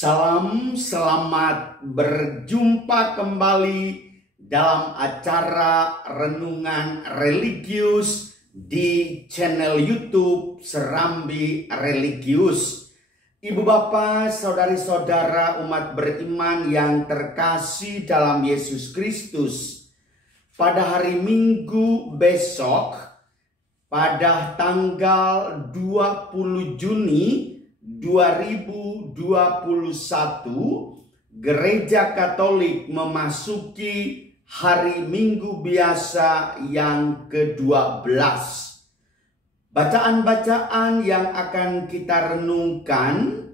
Salam, selamat berjumpa kembali dalam acara renungan religius di channel YouTube Serambi Religius. Ibu bapak, saudari-saudara umat beriman yang terkasih dalam Yesus Kristus, pada hari Minggu besok, pada tanggal 20 Juni 2021, Gereja Katolik memasuki hari Minggu biasa yang ke-12. Bacaan-bacaan yang akan kita renungkan,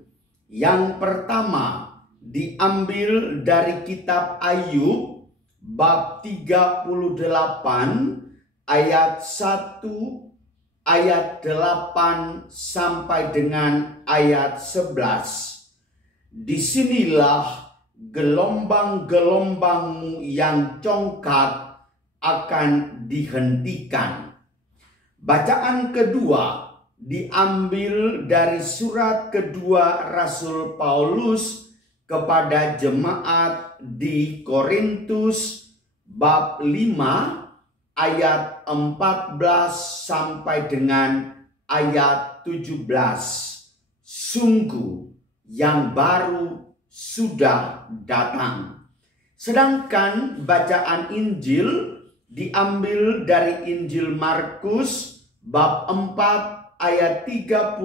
yang pertama diambil dari kitab Ayub bab 38 ayat 1 ayat 8 sampai dengan ayat 11. Disinilah gelombang-gelombangmu yang congkak akan dihentikan. Bacaan kedua diambil dari surat kedua Rasul Paulus kepada jemaat di Korintus bab 5 ayat 14 sampai dengan ayat 17. Sungguh yang baru sudah datang. Sedangkan bacaan Injil diambil dari Injil Markus bab 4 ayat 35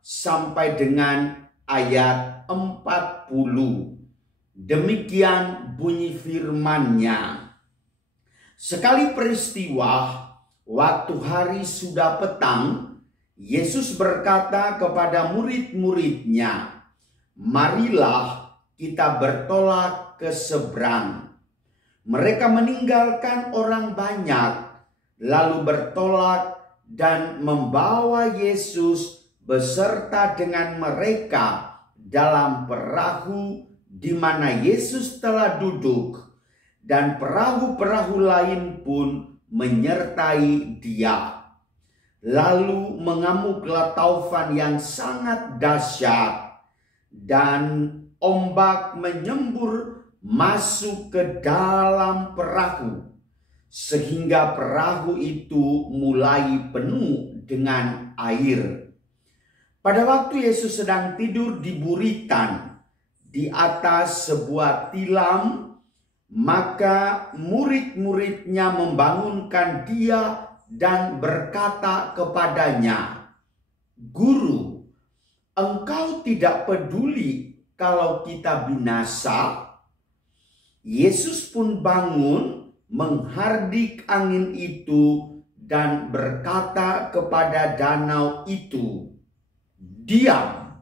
sampai dengan ayat 40. Demikian bunyi firman-Nya. Sekali peristiwa, waktu hari sudah petang, Yesus berkata kepada murid-murid-Nya, "Marilah kita bertolak ke seberang." Mereka meninggalkan orang banyak, lalu bertolak dan membawa Yesus beserta dengan mereka dalam perahu di mana Yesus telah duduk. Dan perahu-perahu lain pun menyertai Dia. Lalu mengamuklah taufan yang sangat dahsyat, dan ombak menyembur masuk ke dalam perahu, sehingga perahu itu mulai penuh dengan air. Pada waktu Yesus sedang tidur di buritan di atas sebuah tilam, maka murid-murid-Nya membangunkan Dia dan berkata kepadanya, "Guru, Engkau tidak peduli kalau kita binasa?" Yesus pun bangun, menghardik angin itu dan berkata kepada danau itu, "Diam,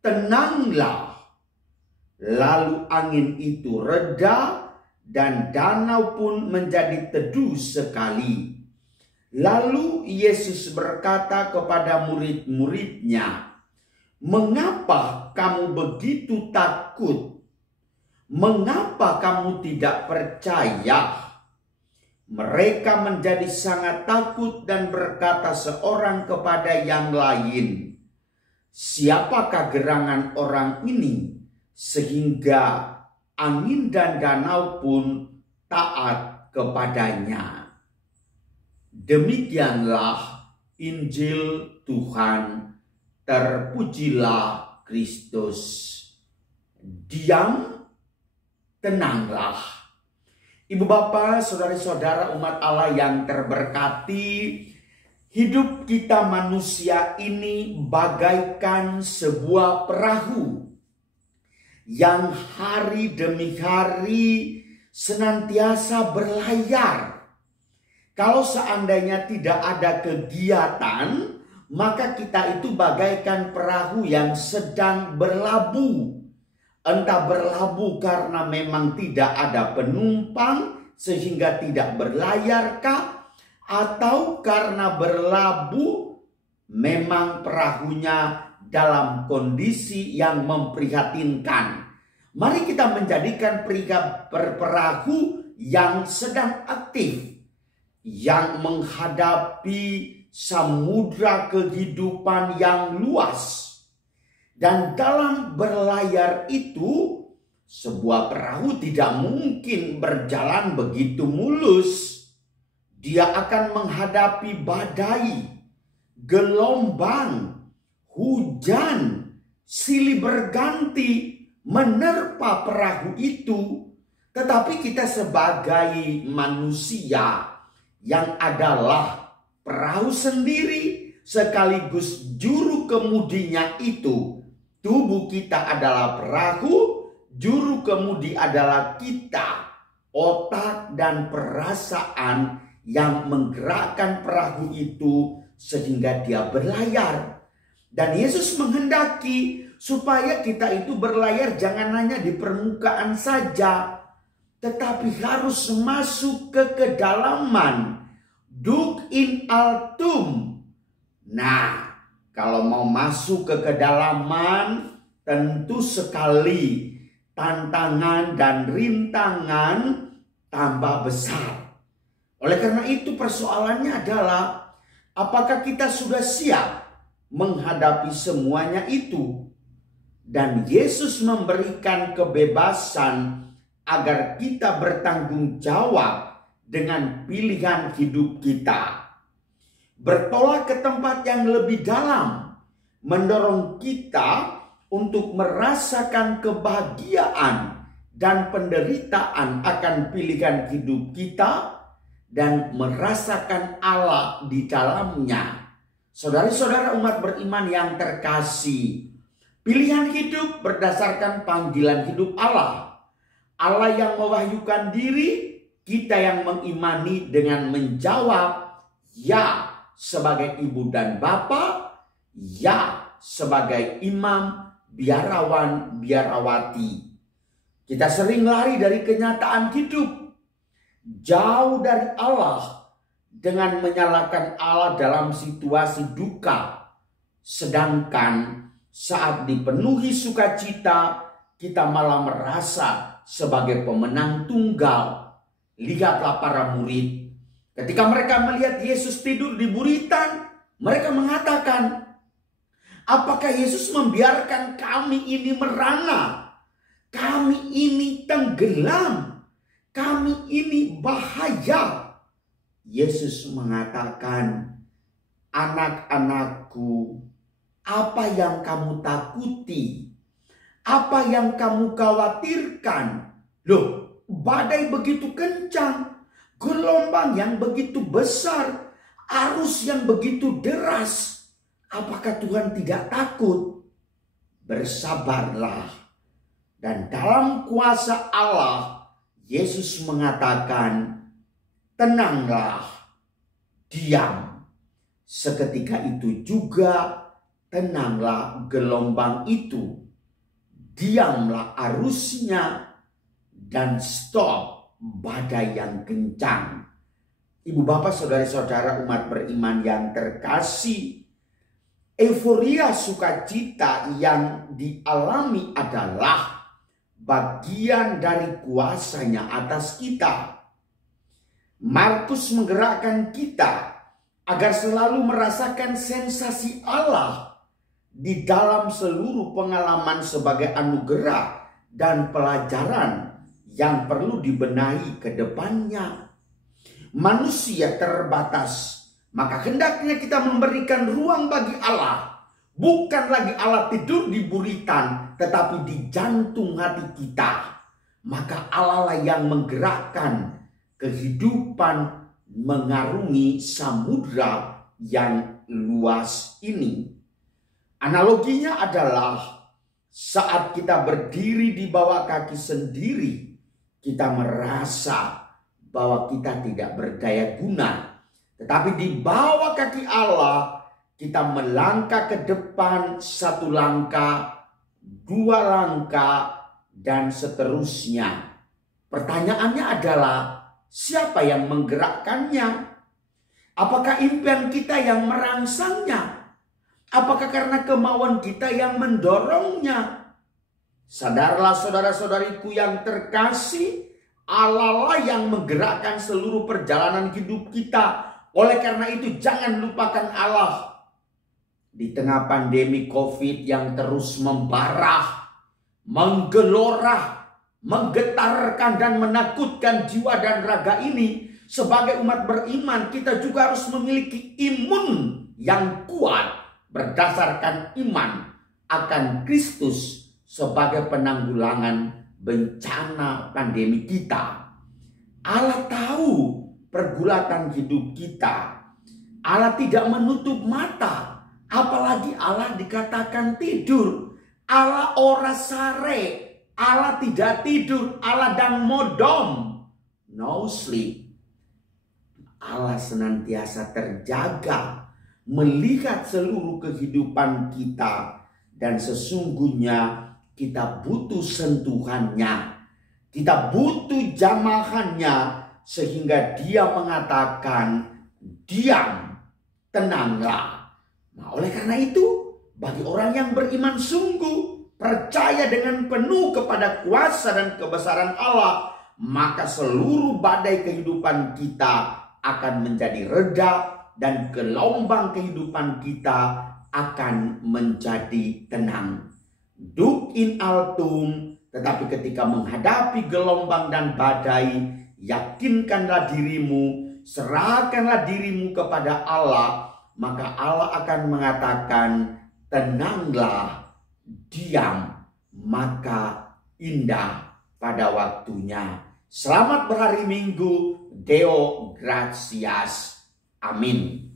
tenanglah." Lalu angin itu reda dan danau pun menjadi teduh sekali. Lalu Yesus berkata kepada murid-murid-Nya, "Mengapa kamu begitu takut? Mengapa kamu tidak percaya?" Mereka menjadi sangat takut dan berkata seorang kepada yang lain, "Siapakah gerangan orang ini, sehingga angin dan danau pun taat kepadanya?" Demikianlah Injil Tuhan. Terpujilah Kristus. Diam, tenanglah. Ibu bapak, saudari-saudara umat Allah yang terberkati, hidup kita manusia ini bagaikan sebuah perahu yang hari demi hari senantiasa berlayar. Kalau seandainya tidak ada kegiatan, maka kita itu bagaikan perahu yang sedang berlabuh. Entah berlabuh karena memang tidak ada penumpang sehingga tidak berlayarkah, atau karena berlabuh memang perahunya dalam kondisi yang memprihatinkan. Mari kita menjadikan perahu yang sedang aktif, yang menghadapi samudra kehidupan yang luas. Dan dalam berlayar itu, sebuah perahu tidak mungkin berjalan begitu mulus. Dia akan menghadapi badai, gelombang, hujan, silih berganti menerpa perahu itu. Tetapi kita sebagai manusia yang adalah perahu sendiri sekaligus juru kemudinya itu. Tubuh kita adalah perahu, juru kemudi adalah kita, otak dan perasaan yang menggerakkan perahu itu sehingga dia berlayar. Dan Yesus menghendaki supaya kita itu berlayar jangan hanya di permukaan saja, tetapi harus masuk ke kedalaman. Dug in altum. Nah, kalau mau masuk ke kedalaman, tentu sekali tantangan dan rintangan tambah besar. Oleh karena itu persoalannya adalah apakah kita sudah siap menghadapi semuanya itu? Dan Yesus memberikan kebebasan agar kita bertanggung jawab dengan pilihan hidup kita. Bertolak ke tempat yang lebih dalam mendorong kita untuk merasakan kebahagiaan dan penderitaan akan pilihan hidup kita dan merasakan Allah di dalamnya. Saudari-saudara umat beriman yang terkasih, pilihan hidup berdasarkan panggilan hidup Allah. Allah yang mewahyukan diri, kita yang mengimani dengan menjawab ya sebagai ibu dan bapa, ya sebagai imam, biarawan, biarawati. Kita sering lari dari kenyataan hidup, jauh dari Allah, dengan menyalahkan Allah dalam situasi duka. Sedangkan saat dipenuhi sukacita, kita malah merasa sebagai pemenang tunggal. Lihatlah para murid. Ketika mereka melihat Yesus tidur di buritan, mereka mengatakan, apakah Yesus membiarkan kami ini merana? Kami ini tenggelam. Kami ini bahaya. Yesus mengatakan, anak-anakku, apa yang kamu takuti? Apa yang kamu khawatirkan? Loh, badai begitu kencang, gelombang yang begitu besar, arus yang begitu deras. Apakah Tuhan tidak takut? Bersabarlah. Dan dalam kuasa Allah, Yesus mengatakan, tenanglah, diam. Seketika itu juga tenanglah gelombang itu. Diamlah arusnya dan stop badai yang kencang. Ibu bapak saudara-saudara umat beriman yang terkasih, euforia sukacita yang dialami adalah bagian dari kuasanya atas kita. Markus menggerakkan kita agar selalu merasakan sensasi Allah di dalam seluruh pengalaman sebagai anugerah dan pelajaran yang perlu dibenahi ke depannya. Manusia terbatas, maka hendaknya kita memberikan ruang bagi Allah. Bukan lagi Allah tidur di buritan, tetapi di jantung hati kita. Maka Allah lah yang menggerakkan kehidupan mengarungi samudra yang luas ini. Analoginya adalah saat kita berdiri di bawah kaki sendiri, kita merasa bahwa kita tidak berdaya guna. Tetapi di bawah kaki Allah, kita melangkah ke depan 1 langkah, 2 langkah, dan seterusnya. Pertanyaannya adalah, siapa yang menggerakkannya? Apakah impian kita yang merangsangnya? Apakah karena kemauan kita yang mendorongnya? Sadarlah saudara-saudariku yang terkasih, Allah lah yang menggerakkan seluruh perjalanan hidup kita. Oleh karena itu jangan lupakan Allah. di tengah pandemi COVID yang terus membarah, menggelora, menggetarkan dan menakutkan jiwa dan raga ini, sebagai umat beriman kita juga harus memiliki imun yang kuat berdasarkan iman akan Kristus sebagai penanggulangan bencana pandemi kita. Allah tahu pergulatan hidup kita. Allah tidak menutup mata. Apalagi Allah dikatakan tidur. Allah ora sare. Allah tidak tidur. Allah dan modom. No sleep. Allah senantiasa terjaga, melihat seluruh kehidupan kita. Dan sesungguhnya kita butuh sentuhannya. Kita butuh jamahannya. Sehingga dia mengatakan, diam, tenanglah. Nah, oleh karena itu, bagi orang yang beriman sungguh, percaya dengan penuh kepada kuasa dan kebesaran Allah, maka seluruh badai kehidupan kita akan menjadi reda dan gelombang kehidupan kita akan menjadi tenang. Duk in altum, tetapi ketika menghadapi gelombang dan badai, yakinkanlah dirimu, serahkanlah dirimu kepada Allah, maka Allah akan mengatakan, tenanglah, diam, maka indah pada waktunya. Selamat berhari Minggu, Deo gratias. Amin.